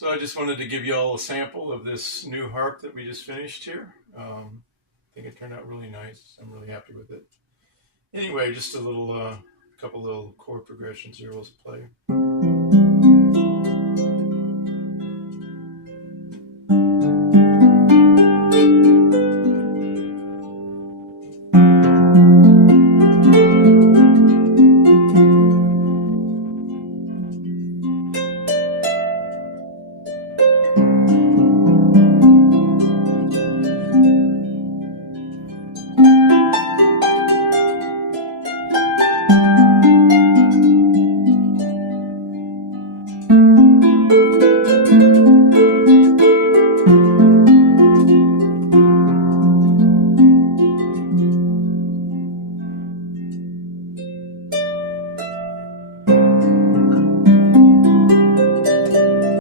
So I just wanted to give you all a sample of this new harp that we just finished here. I think it turned out really nice. I'm really happy with it. Anyway, just a little, couple little chord progressions here we'll play.